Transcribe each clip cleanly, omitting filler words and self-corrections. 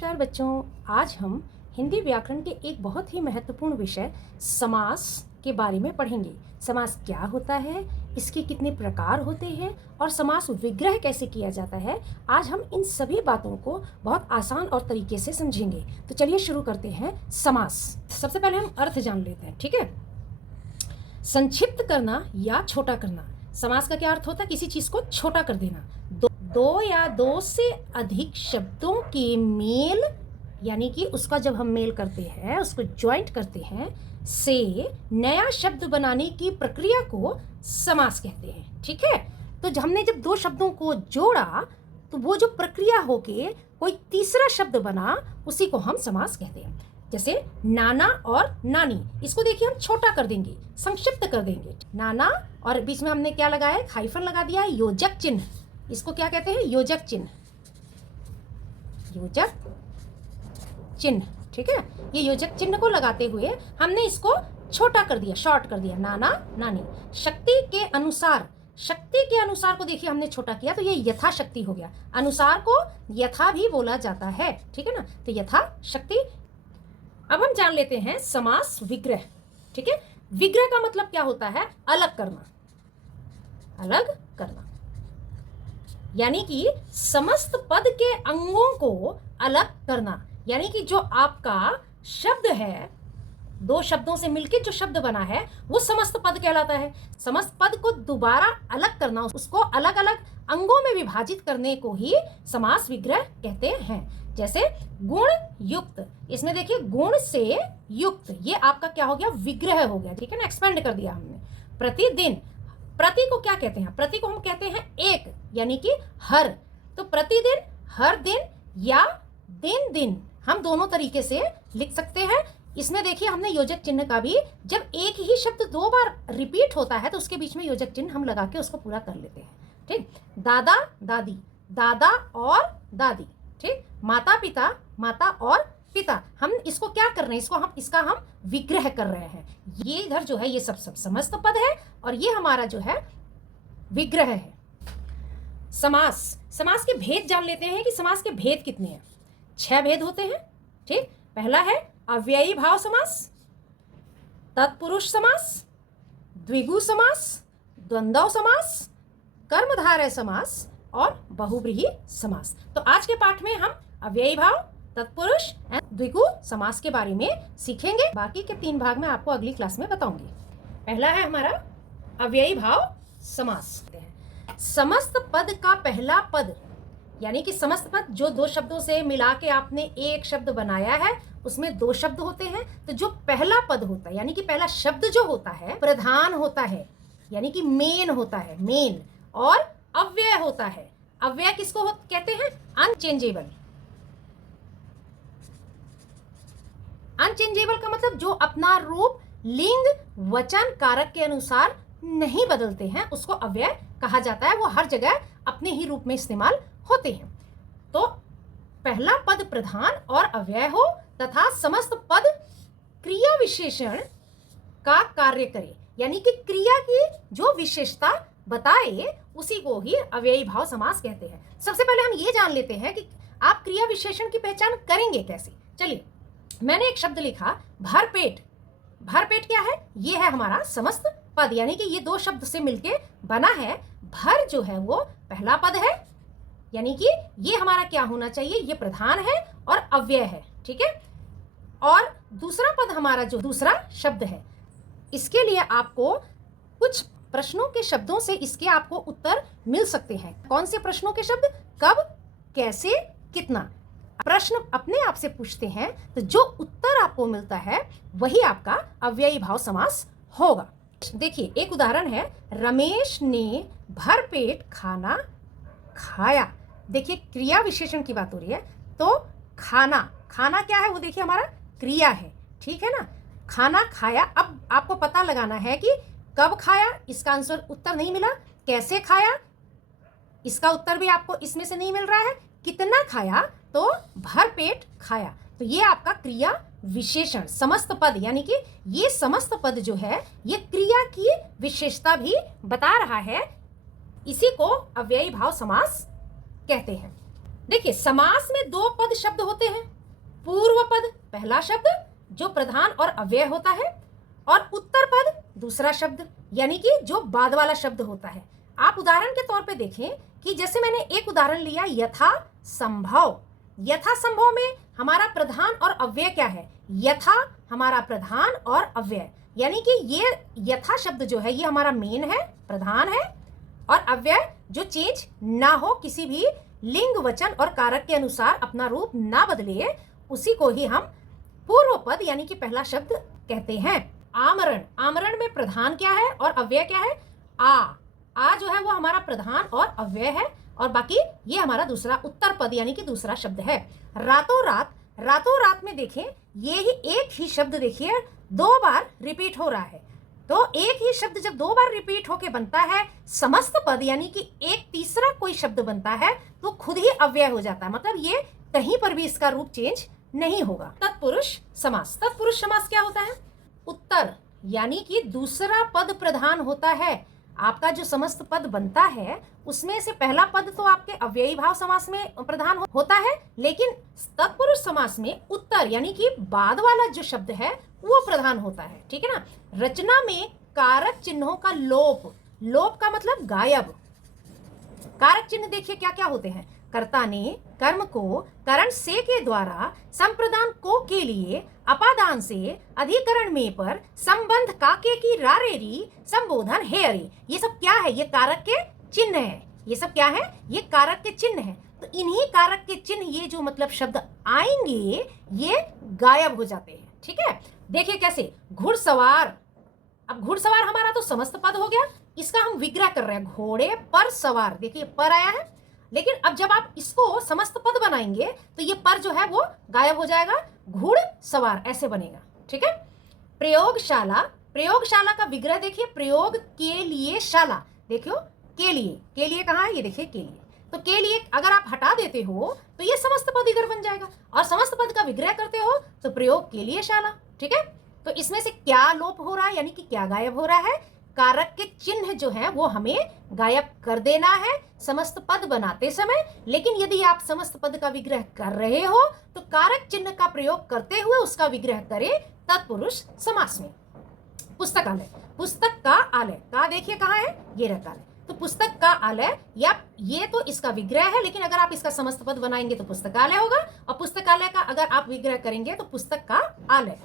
नमस्कार बच्चों, आज हम हिंदी व्याकरण के एक बहुत ही महत्वपूर्ण विषय समास के बारे में पढ़ेंगे। समास क्या होता है, इसके कितने प्रकार होते हैं और समास विग्रह कैसे किया जाता है। आज हम इन सभी बातों को बहुत आसान और तरीके से समझेंगे। तो चलिए शुरू करते हैं। समास, सबसे पहले हम अर्थ जान लेते हैं, ठीक है। संक्षिप्त करना या छोटा करना। समास का क्या अर्थ होता है? किसी चीज को छोटा कर देना। दो या दो से अधिक शब्दों के मेल, यानी कि उसका जब हम मेल करते हैं, उसको ज्वाइंट करते हैं, से नया शब्द बनाने की प्रक्रिया को समास कहते हैं, ठीक है। तो हमने जब दो शब्दों को जोड़ा तो वो जो प्रक्रिया होके कोई तीसरा शब्द बना, उसी को हम समास कहते हैं। जैसे नाना और नानी, इसको देखिए हम छोटा कर देंगे, संक्षिप्त कर देंगे। नाना और बीच में हमने क्या लगाया है? हाइफन लगा दिया है, योजक चिन्ह। इसको क्या कहते हैं? योजक चिन्ह। योजक चिन्ह, ठीक है। ये योजक चिन्ह को लगाते हुए हमने इसको छोटा कर दिया, शॉर्ट कर दिया। नाना नानी। शक्ति के अनुसार, शक्ति के अनुसार को देखिए हमने छोटा किया तो ये यथाशक्ति हो गया। अनुसार को यथा भी बोला जाता है, ठीक है ना। तो यथा शक्ति। अब हम जान लेते हैं समास विग्रह, ठीक है। विग्रह का मतलब क्या होता है? अलग करना, अलग करना, यानी कि समस्त पद के अंगों को अलग करना। यानी कि जो आपका शब्द है, दो शब्दों से मिलकर जो शब्द बना है, वो समस्त पद कहलाता है। समस्त पद को दोबारा अलग करना, उसको अलग अलग अंगों में विभाजित करने को ही समास विग्रह कहते हैं। जैसे गुण युक्त, इसमें देखिए गुण से युक्त, ये आपका क्या हो गया? विग्रह हो गया, ठीक है ना। एक्सपेंड कर दिया हमने। प्रतिदिन, प्रति को क्या कहते हैं? प्रति को हम कहते हैं एक, यानी कि हर। तो प्रतिदिन, हर दिन या दिन दिन, हम दोनों तरीके से लिख सकते हैं। इसमें देखिए हमने योजक चिन्ह का भी, जब एक ही शब्द दो बार रिपीट होता है तो उसके बीच में योजक चिन्ह हम लगा के उसको पूरा कर लेते हैं, ठीक। दादा दादी, दादा और दादी, ठीक। माता पिता, माता और पिता। हम इसको क्या कर रहे हैं? इसका हम विग्रह कर रहे हैं। ये इधर जो है ये सब समस्त पद है और ये हमारा जो है विग्रह है। समास, समास के भेद जान लेते हैं कि समास के भेद कितने हैं। 6 भेद होते हैं, ठीक। पहला है अव्ययी भाव समास, तत्पुरुष समास, द्विगु समास, द्वंद्व समास, कर्मधारय समास और बहुव्रीहि समास। तो आज के पाठ में हम अव्ययी भाव, तत्पुरुष एंड द्विगु समास के बारे में सीखेंगे। बाकी के 3 भाग में आपको अगली क्लास में बताऊंगी। पहला है हमारा अव्ययी भाव समास। समस्त पद का पहला पद, यानी कि समस्त पद जो दो शब्दों से मिला के आपने एक शब्द बनाया है, उसमें 2 शब्द होते हैं। तो जो पहला पद होता है, यानी कि पहला शब्द जो होता है, प्रधान होता है, यानी कि मेन होता है, मेन। और अव्यय होता है। अव्यय किसको कहते हैं? अनचेंजेबल। अनचेंजेबल का मतलब जो अपना रूप लिंग वचन कारक के अनुसार नहीं बदलते हैं, उसको अव्यय कहा जाता है। वो हर जगह अपने ही रूप में इस्तेमाल होते हैं। तो पहला पद प्रधान और अव्यय हो तथा समस्त पद क्रिया विशेषण का कार्य करे, यानी कि क्रिया की जो विशेषता बताए, उसी को ही अव्ययी भाव समास कहते हैं। सबसे पहले हम ये जान लेते हैं कि आप क्रिया विशेषण की पहचान करेंगे कैसे। चलिए, मैंने एक शब्द लिखा भरपेट। भरपेट क्या है? ये है हमारा समस्त पद, यानी कि ये 2 शब्द से मिलके बना है। भर जो है वो पहला पद है, यानी कि ये हमारा क्या होना चाहिए? ये प्रधान है और अव्यय है, ठीक है। और दूसरा पद हमारा जो दूसरा शब्द है, इसके लिए आपको कुछ प्रश्नों के शब्दों से इसके आपको उत्तर मिल सकते हैं। कौन से प्रश्नों के शब्द? कब, कैसे, कितना। प्रश्न अपने आप से पूछते हैं तो जो उत्तर आपको मिलता है वही आपका अव्ययी भाव समास होगा। देखिए एक उदाहरण है, रमेश ने भरपेट खाना खाया। देखिए क्रिया विशेषण की बात हो रही है, तो खाना, खाना क्या है? वो देखिए हमारा क्रिया है, ठीक है ना। खाना खाया। अब आपको पता लगाना है कि कब खाया, इसका आंसर उत्तर नहीं मिला। कैसे खाया, इसका उत्तर भी आपको इसमें से नहीं मिल रहा है। कितना खाया, तो भरपेट खाया। तो ये आपका क्रिया विशेषण समस्त पद, यानी कि ये समस्त पद जो है ये क्रिया की विशेषता भी बता रहा है। इसी को अव्ययी भाव समास कहते हैं। देखिए समास में दो पद शब्द होते हैं, पूर्व पद पहला शब्द जो प्रधान और अव्यय होता है, और उत्तर पद दूसरा शब्द यानी कि जो बाद वाला शब्द होता है। आप उदाहरण के तौर पे देखें कि जैसे मैंने एक उदाहरण लिया यथा संभव। यथा संभव में हमारा प्रधान और अव्यय क्या है? यथा हमारा प्रधान और अव्यय, यानी कि ये यथा शब्द जो है ये हमारा मेन है, प्रधान है, और अव्यय जो चेंज ना हो, किसी भी लिंग वचन और कारक के अनुसार अपना रूप ना बदले, उसी को ही हम पूर्व पद यानी कि पहला शब्द कहते हैं। आमरण, आमरण में प्रधान क्या है और अव्यय क्या है? आ जो है वो हमारा प्रधान और अव्यय है, और बाकी ये हमारा दूसरा उत्तर पद यानी कि दूसरा शब्द है। रातों रात, रातों रात में देखें ये ही एक ही शब्द देखिए दो बार रिपीट हो रहा है। तो एक ही शब्द जब दो बार रिपीट होके बनता है समस्त पद यानी कि एक तीसरा कोई शब्द बनता है तो खुद ही अव्यय हो जाता है, मतलब ये कहीं पर भी इसका रूप चेंज नहीं होगा। तत्पुरुष समास, तत्पुरुष समास क्या होता है? उत्तर यानी कि दूसरा पद प्रधान होता है। आपका जो समस्त पद बनता है उसमें से पहला पद तो आपके अव्ययी भाव समास में प्रधान होता है, लेकिन तत्पुरुष समास में उत्तर यानी कि बाद वाला जो शब्द है वो प्रधान होता है, ठीक है ना। रचना में कारक चिन्हों का लोप, लोप का मतलब गायब। कारक चिन्ह देखिए क्या क्या होते हैं? कर्ता ने कर्म को करण से के द्वारा संप्रदान को के लिए अपादान से अधिकरण में पर संबंध काके की रारेरी संबोधन हेरे, ये सब क्या है? ये कारक के चिन्ह है। ये सब क्या है? ये कारक के चिन्ह है। तो इन्हीं कारक के चिन्ह ये जो मतलब शब्द आएंगे ये गायब हो जाते हैं, ठीक है। देखिए कैसे, घुड़सवार, अब घुड़सवार हमारा तो समस्त पद हो गया, इसका हम विग्रह कर रहे हैं, घोड़े पर सवार, देखिए पर आया है, लेकिन अब जब आप इसको समस्त पद बनाएंगे तो ये पर जो है वो गायब हो जाएगा, घुड़ सवार ऐसे बनेगा, ठीक है। प्रयोगशाला, प्रयोगशाला का विग्रह देखिए, प्रयोग के लिए शाला, देखियो के लिए कहाँ है? ये देखिए के लिए, तो के लिए अगर आप हटा देते हो तो ये समस्त पद इधर बन जाएगा, और समस्त पद का विग्रह करते हो तो प्रयोग के लिए शाला, ठीक है। तो इसमें से क्या लोप हो रहा है यानी कि क्या गायब हो रहा है? कारक के चिन्ह जो है वो हमें गायब कर देना है समस्त पद बनाते समय। लेकिन यदि आप समस्त पद का विग्रह कर रहे हो तो कारक चिन्ह का प्रयोग करते हुए उसका विग्रह करें तत्पुरुष समास में। पुस्तकालय, पुस्तक का आलय, का देखिए कहाँ है? ये रहता है, तो पुस्तक का आलय, या ये तो इसका विग्रह है, लेकिन अगर आप इसका समस्त पद बनाएंगे तो पुस्तकालय होगा, और पुस्तकालय का अगर आप विग्रह करेंगे तो पुस्तक का आलय,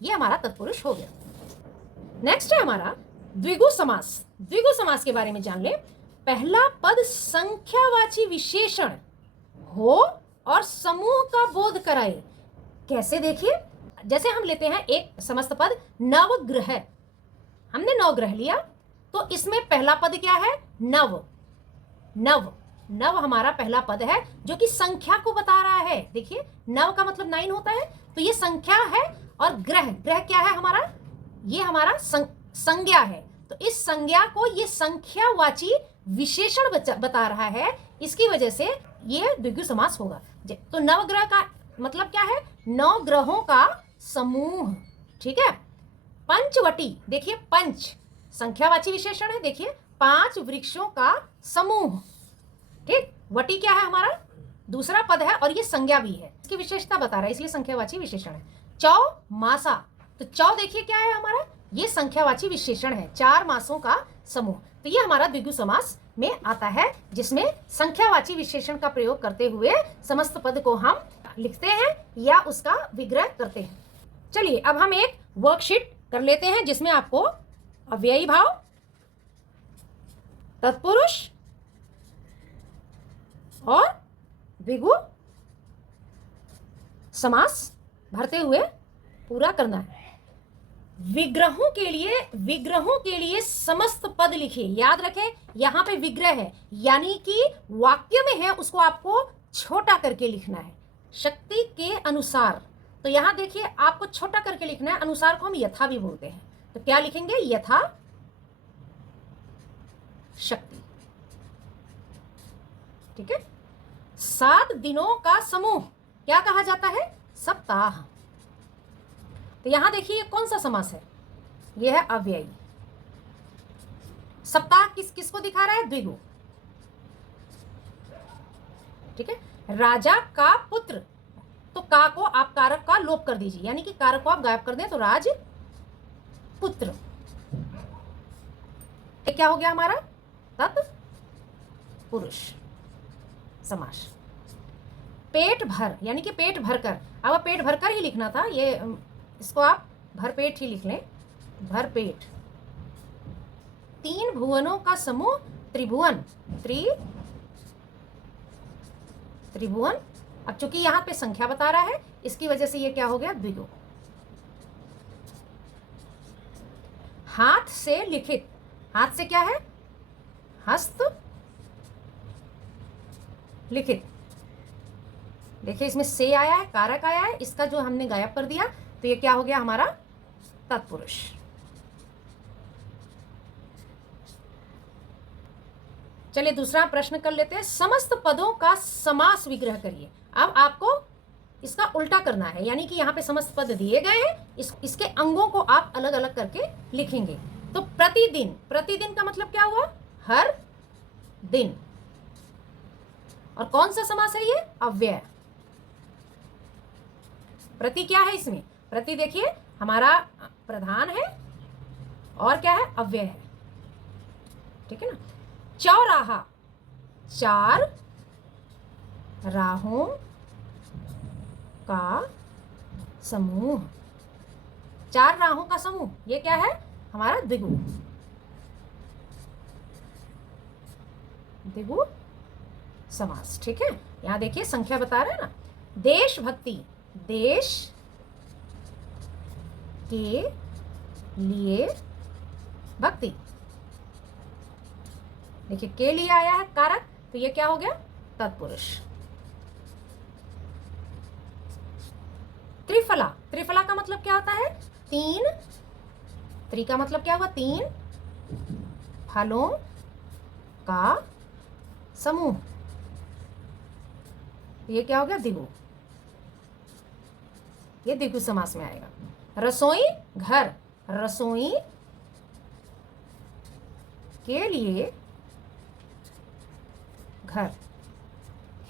ये हमारा तत्पुरुष हो गया। नेक्स्ट है हमारा द्विगु समास। द्विगु समास के बारे में जान ले। पहला पद संख्यावाची विशेषण हो और समूह का बोध कराए। कैसे? देखिए जैसे हम लेते हैं एक समस्त पद नवग्रह, हमने नवग्रह लिया तो इसमें पहला पद क्या है? नव, नव, नव हमारा पहला पद है जो कि संख्या को बता रहा है। देखिए नव का मतलब 9 होता है, तो ये संख्या है, और ग्रह, ग्रह क्या है हमारा? ये हमारा संज्ञा है, तो इस संज्ञा को ये संख्यावाची विशेषण बता रहा है, इसकी वजह से ये द्विगु समास होगा। तो नवग्रह का मतलब क्या है? 9 ग्रहों का समूह, ठीक है। पंचवटी, देखिए पंच संख्यावाची विशेषण है, देखिए 5 वृक्षों का समूह, ठीक। वटी क्या है हमारा? दूसरा पद है और ये संज्ञा भी है, इसकी विशेषता बता रहा है, इसलिए संख्यावाची विशेषण है। चौ मासा, तो चौ देखिए क्या है हमारा? ये संख्यावाची विशेषण है, 4 मासों का समूह, तो ये हमारा द्विगु समास में आता है, जिसमें संख्यावाची विशेषण का प्रयोग करते हुए समस्त पद को हम लिखते हैं या उसका विग्रह करते हैं। चलिए अब हम एक वर्कशीट कर लेते हैं जिसमें आपको अव्ययी भाव, तत्पुरुष और द्विगु समास भरते हुए पूरा करना है। विग्रहों के लिए समस्त पद लिखिए। याद रखें यहां पे विग्रह है, यानी कि वाक्य में है, उसको आपको छोटा करके लिखना है शक्ति के अनुसार। तो यहां देखिए आपको छोटा करके लिखना है, अनुसार को हम यथा भी बोलते हैं, तो क्या लिखेंगे? यथा शक्ति, ठीक है। 7 दिनों का समूह क्या कहा जाता है? सप्ताह। तो यहां देखिए ये कौन सा समास है? ये है अव्ययी। सप्ताह किसको दिखा रहा है? द्विगु, ठीक है। राजा का पुत्र, तो का को आप कारक का लोप कर दीजिए, यानी कि कारक को आप गायब कर दें तो राज पुत्र। ये क्या हो गया हमारा? तत्पुरुष समास। पेट भर, यानी कि पेट भरकर, अब पेट भरकर ही लिखना था, ये इसको आप भरपेट ही लिख लें, भरपेट। तीन भुवनों का समूह त्रिभुवन, त्रिभुवन। अब चूंकि यहां पे संख्या बता रहा है, इसकी वजह से ये क्या हो गया? द्विगु। हाथ से लिखित, हाथ से क्या है? हस्त लिखित। देखिए इसमें से आया है, कारक आया है, इसका जो हमने गायब कर दिया, तो ये क्या हो गया हमारा? तत्पुरुष। चलिए दूसरा प्रश्न कर लेते हैं। समस्त पदों का समास विग्रह करिए। अब आपको इसका उल्टा करना है, यानी कि यहाँ पे समस्त पद दिए गए हैं, इसके अंगों को आप अलग अलग करके लिखेंगे। तो प्रतिदिन, प्रतिदिन का मतलब क्या हुआ? हर दिन। और कौन सा समास है ये? अव्यय। प्रति क्या है इसमें? प्रति देखिए हमारा प्रधान है और क्या है? अव्यय है, ठीक है ना। चौराहा, चार राहों का समूह, चार राहों का समूह, ये क्या है? हमारा द्विगु, द्विगु समास, ठीक है। यहां देखिए संख्या बता रहा है ना। देशभक्ति, देश के लिए भक्ति, देखिए के लिए आया है कारक, तो ये क्या हो गया? तत्पुरुष। त्रिफला, त्रिफला का मतलब क्या होता है? तीन, त्रि का मतलब क्या हुआ? तीन फलों का समूह, ये क्या हो गया? द्विगु, ये द्विगु समास में आएगा। रसोई घर, रसोई के लिए घर,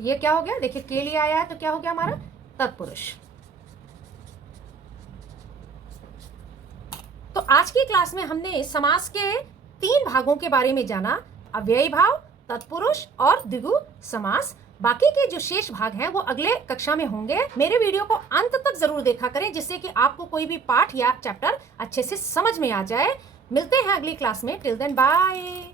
ये क्या हो गया? देखिए के लिए आया है तो क्या हो गया हमारा? तत्पुरुष। तो आज की क्लास में हमने समास के तीन भागों के बारे में जाना, अव्ययी भाव, तत्पुरुष और द्विगु समास। बाकी के जो शेष भाग हैं वो अगले कक्षा में होंगे। मेरे वीडियो को अंत तक जरूर देखा करें, जिससे कि आपको कोई भी पाठ या चैप्टर अच्छे से समझ में आ जाए। मिलते हैं अगली क्लास में। Till then bye.